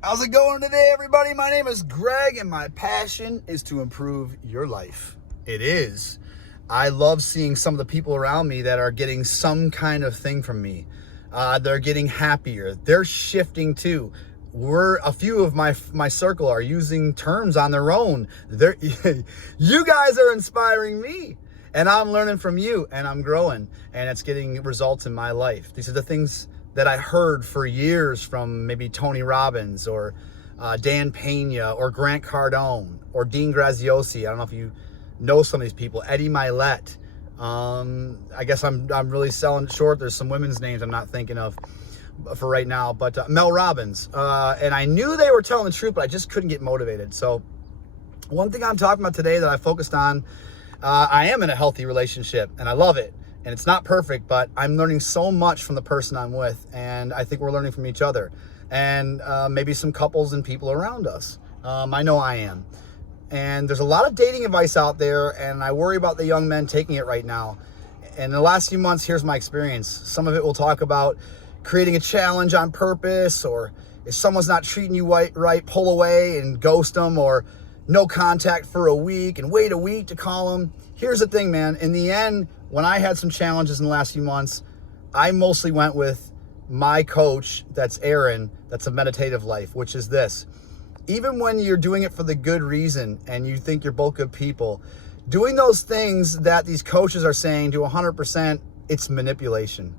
How's it going today, everybody? My name is Greg, and my passion is to improve your life. It is. I love seeing some of the people around me that are getting some kind of thing from me. They're getting happier. They're shifting too. A few of my circle are using terms on their own. You guys are inspiring me, and I'm learning from you, and I'm growing, and it's getting results in my life. These are the things that I heard for years from maybe Tony Robbins or Dan Pena or Grant Cardone or Dean Graziosi. I don't know if you know some of these people. Eddie Milet. I guess I'm really selling it short. There's some women's names I'm not thinking of for right now, but Mel Robbins. And I knew they were telling the truth, but I just couldn't get motivated. So one thing I'm talking about today that I focused on, I am in a healthy relationship and I love it. And it's not perfect, but I'm learning so much from the person I'm with, and I think we're learning from each other, and maybe some couples and people around us. I know I am. And there's a lot of dating advice out there, and I worry about the young men taking it right now. And in the last few months, here's my experience. Some of it will talk about creating a challenge on purpose, or if someone's not treating you right, pull away and ghost them, or no contact for a week and wait a week to call them. Here's the thing, man. In the end, when I had some challenges in the last few months, I mostly went with my coach, that's Aaron, that's a meditative life, which is this. Even when you're doing it for the good reason and you think you're both good people, doing those things that these coaches are saying to 100%, it's manipulation.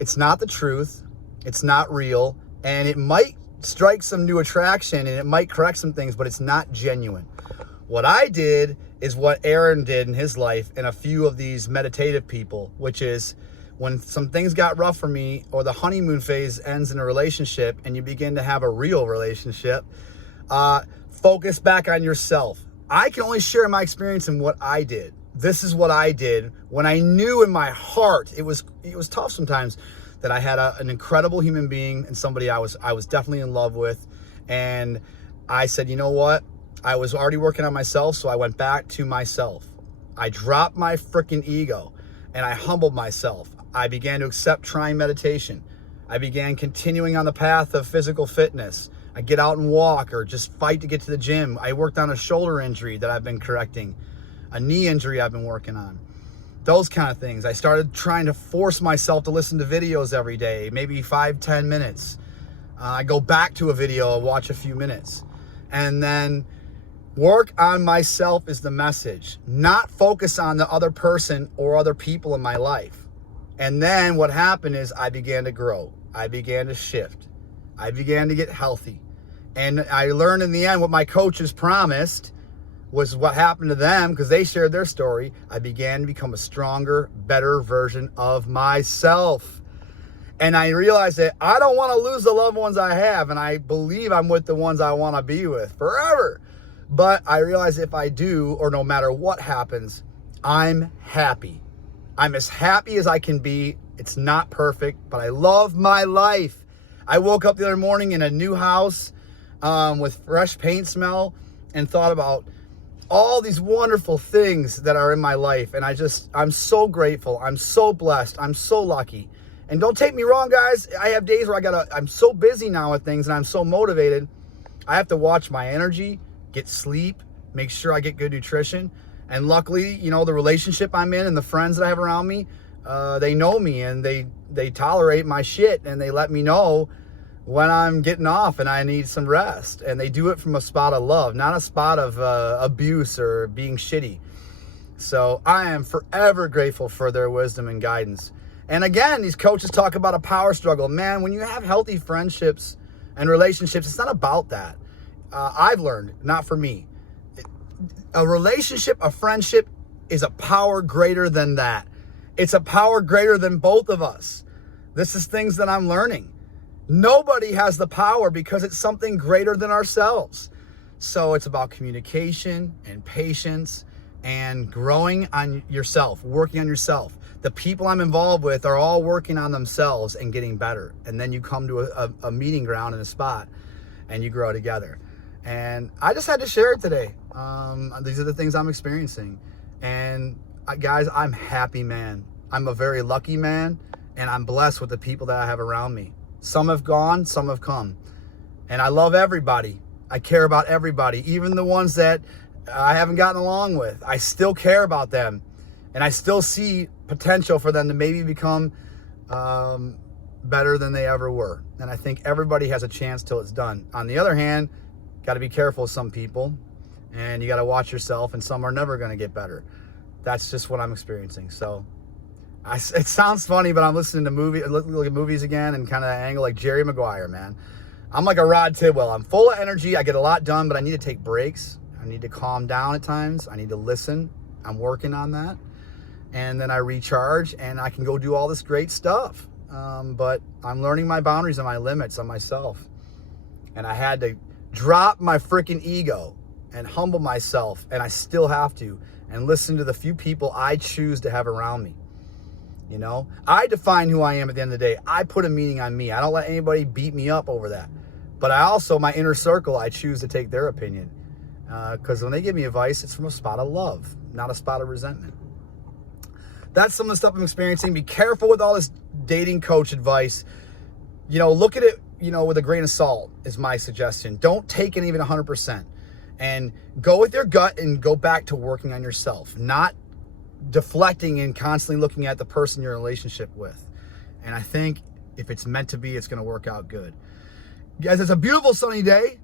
It's not the truth. It's not real. And it might strike some new attraction and it might correct some things, but it's not genuine. What I did is what Aaron did in his life and a few of these meditative people, which is when some things got rough for me or the honeymoon phase ends in a relationship and you begin to have a real relationship, focus back on yourself. I can only share my experience in what I did. This is what I did when I knew in my heart, it was tough sometimes, that I had an incredible human being and somebody I was definitely in love with. And I said, you know what? I was already working on myself, so I went back to myself. I dropped my freaking ego and I humbled myself. I began to accept trying meditation. I began continuing on the path of physical fitness. I get out and walk or just fight to get to the gym. I worked on a shoulder injury that I've been correcting, a knee injury I've been working on. Those kind of things. I started trying to force myself to listen to videos every day, maybe 5-10 minutes. I go back to a video, watch a few minutes, and then work on myself is the message, not focus on the other person or other people in my life. And then what happened is I began to grow. I began to shift. I began to get healthy. And I learned in the end what my coaches promised was what happened to them because they shared their story. I began to become a stronger, better version of myself. And I realized that I don't want to lose the loved ones I have. And I believe I'm with the ones I want to be with forever. But I realize if I do, or no matter what happens, I'm happy. I'm as happy as I can be. It's not perfect, but I love my life. I woke up the other morning in a new house with fresh paint smell and thought about all these wonderful things that are in my life. And I'm so grateful. I'm so blessed. I'm so lucky. And don't take me wrong, guys. I have days where I'm so busy now with things and I'm so motivated. I have to watch my energy, get sleep, make sure I get good nutrition. And luckily, the relationship I'm in and the friends that I have around me, they know me and they tolerate my shit and they let me know when I'm getting off and I need some rest. And they do it from a spot of love, not a spot of abuse or being shitty. So I am forever grateful for their wisdom and guidance. And again, these coaches talk about a power struggle. Man, when you have healthy friendships and relationships, it's not about that. I've learned, not for me. A relationship, a friendship is a power greater than that. It's a power greater than both of us. This is things that I'm learning. Nobody has the power because it's something greater than ourselves. So it's about communication and patience and growing on yourself, working on yourself. The people I'm involved with are all working on themselves and getting better. And then you come to a meeting ground in a spot and you grow together. And I just had to share it today. These are the things I'm experiencing. And guys, I'm happy, man. I'm a very lucky man, and I'm blessed with the people that I have around me. Some have gone, some have come. And I love everybody. I care about everybody, even the ones that I haven't gotten along with. I still care about them. And I still see potential for them to maybe become better than they ever were. And I think everybody has a chance till it's done. On the other hand, got to be careful with some people. And you got to watch yourself. And some are never going to get better. That's just what I'm experiencing. So it sounds funny, but I'm listening to look at movies again and kind of angle like Jerry Maguire, man. I'm like a Rod Tidwell. I'm full of energy. I get a lot done, but I need to take breaks. I need to calm down at times. I need to listen. I'm working on that. And then I recharge and I can go do all this great stuff. But I'm learning my boundaries and my limits on myself. And I had to drop my freaking ego and humble myself. And I still have to. And listen to the few people I choose to have around me. You know, I define who I am at the end of the day. I put a meaning on me. I don't let anybody beat me up over that. But I also, my inner circle, I choose to take their opinion. Because when they give me advice, it's from a spot of love, not a spot of resentment. That's some of the stuff I'm experiencing. Be careful with all this dating coach advice. You know, look at it, you know, with a grain of salt is my suggestion. Don't take it even 100%. And go with your gut and go back to working on yourself, not deflecting and constantly looking at the person you're in a relationship with. And I think if it's meant to be, it's going to work out good. Guys, it's a beautiful sunny day.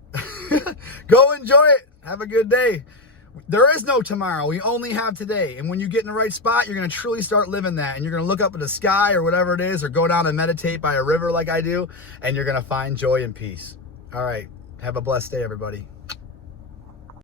Go enjoy it. Have a good day. There is no tomorrow. We only have today. And when you get in the right spot, you're going to truly start living that. And you're going to look up at the sky or whatever it is, or go down and meditate by a river like I do, and you're going to find joy and peace. All right. Have a blessed day, everybody.